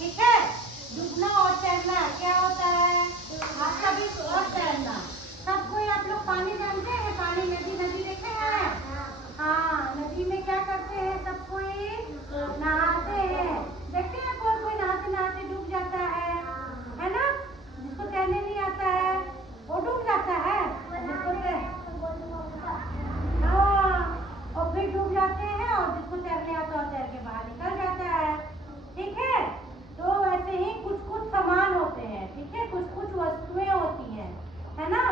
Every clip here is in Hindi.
ठीक है। डूबना और तैरना क्या होता है? आप सभी और तैरना। सब कोई आप लोग पानी जानते हैं? पानी नदी नदी देखे हैं? हाँ, नदी में क्या करते हैं? सब कोई नहाते हैं। देखते हैं कोई कोई नहाते नहाते डूब जाता है ना? जिसको तैरने नहीं आता है वो डूब जाता है। हाँ, और फिर डूब जाते हैं और जिसको तैरने आता है तैर के बाहर निकल जाता है। ठीक है। तो वैसे ही कुछ कुछ सामान होते हैं, ठीक है, कुछ कुछ वस्तुएं होती हैं, है ना?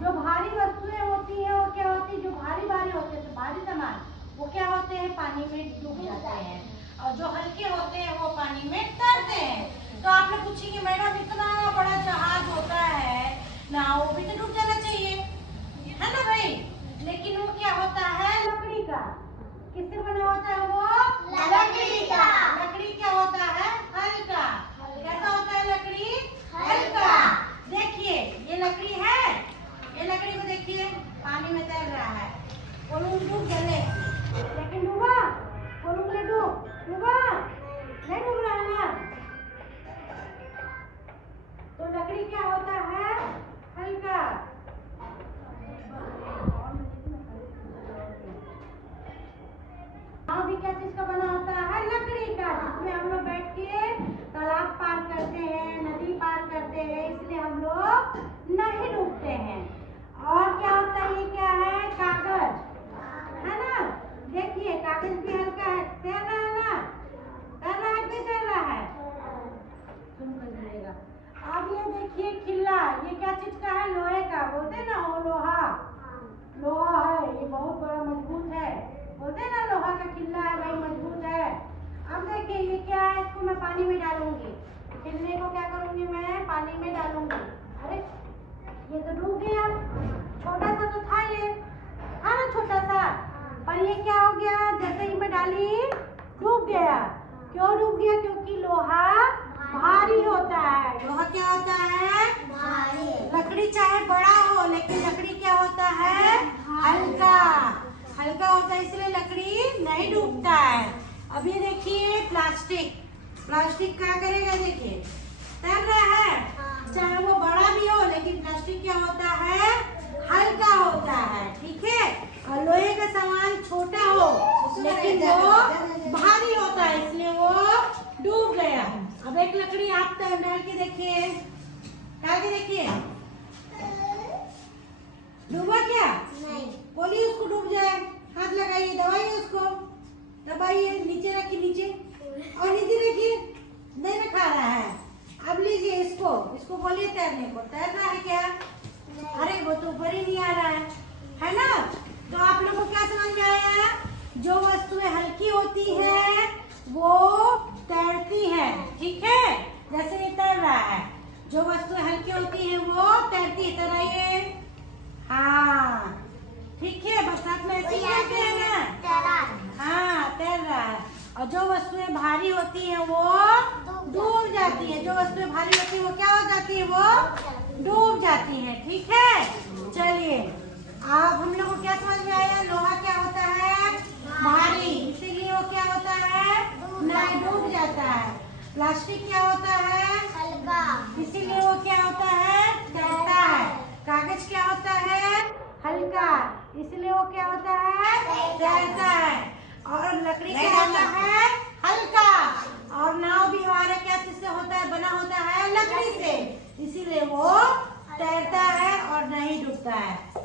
जो भारी वस्तुएं होती हैं वो क्या होती है? जो भारी भारी होते हैं, तो भारी सामान वो क्या होते हैं? पानी में डूब जाते हैं। और जो हल्के होते हैं वो पानी में तैरते हैं। तो आप लोग पूछेंगे मैडम इतना बड़ा जहाज होता है ना, वो भी तो डूब जाना चाहिए, है ना भाई? लेकिन वो क्या होता है? लकड़ी का। किससे बना होता है वो? लकड़ी का। लकड़ी क्या होता है? हल्का। कैसा होता है लकड़ी? हल्का। देखिए ये लकड़ी है, ये लकड़ी को देखिए पानी में तैर रहा है। कोलून डूब गए, लेकिन डूबा? कोलून ले डूबा? नहीं डूब रहा है ना? तो लकड़ी क्या होता है? हल्का। नाव भी क्या चीज का बना होता है? लकड़ी का, जिसमें हम लोग बैठ के तालाब पार करते हैं, नदी पार करते हैं, इसलिए हम लोग नहीं डूबते हैं। और क्या होता है? ये क्या है? कागज, है ना? देखिए कागज भी हल्का है, तैर रहा है ना? तैर रहा है कि तैर रहा है? सुन कर दीजिएगा। अब ये देखिए खिल्ला, ये क्या चीज का है? लोहे का। बोलते हैं ना वो लोहा, लोहा है, ये बहुत बड़ा मजबूत है। बोलते हैं ना लोहा का खिल्ला है भाई, मजबूत है। अब देखिए ये क्या है? इसको मैं पानी में डालूंगी, खिल्ले को क्या करूंगी मैं? पानी में डालूंगी। अरे ये तो डूब गया। छोटा सा तो था, ये था ना छोटा सा, पर ये क्या हो गया? जैसे ही मैं डाली डूब गया। क्यों डूब गया? क्योंकि लोहा भारी होता है। लोहा क्या होता है? भारी। लकड़ी चाहे बड़ा हो लेकिन लकड़ी क्या होता है? हल्का। हल्का होता है इसलिए लकड़ी नहीं डूबता है। अब ये देखिए प्लास्टिक, प्लास्टिक क्या करेगा? देखिए तैर रहा है, चाहे वो बड़ा भी हो लेकिन प्लास्टिक क्या होता है? हल्का होता है, ठीक है। और लोहे का सामान छोटा हो लेकिन वो भारी होता है, इसलिए वो डूब गया। अब एक लकड़ी आप डाल के देखिए, डाल के देखिए, डूबा क्या? नहीं। बोलिए उसको डूब जाए, हाथ लगाइए, दबाइए उसको, दबाइए, नीचे रखिए, नीचे और नीचे रखिए, नहीं रखा रहा है। अब लीजिए इसको, इसको बोलिए तैरने को। तैर रहा है क्या? अरे वो तो ऊपर ही नहीं आ रहा है ना? तो आप लोगों को क्या समझ में आया? जो वस्तुएं हल्की होती है वो तैरती हैं, ठीक है। जैसे ये तैर रहा है, जो वस्तुएं हल्की होती है वो तैरती है। तैराइए, हाँ ठीक है। बरसात में ऐसे ही रहते हैं ना? हाँ तैर रहा है। और जो वस्तुएं भारी होती हैं वो डूब जाती है। जो वस्तुएं भारी होती है वो क्या हो जाती है? वो डूब जाती हैं, ठीक है। चलिए अब हम लोग को क्या समझ में आया? लोहा क्या होता है? भारी, इसीलिए वो क्या होता है? नहीं डूब जाता है। प्लास्टिक क्या होता है? हल्का, इसीलिए वो क्या होता है? तैरता है। कागज क्या होता है? हल्का, इसलिए वो क्या होता है? तैरता है। और लकड़ी क्या होता है? हल्का। और नाव भी हमारा क्या चीज से होता है? बना होता है लकड़ी से, इसीलिए वो तैरता है और नहीं डूबता है।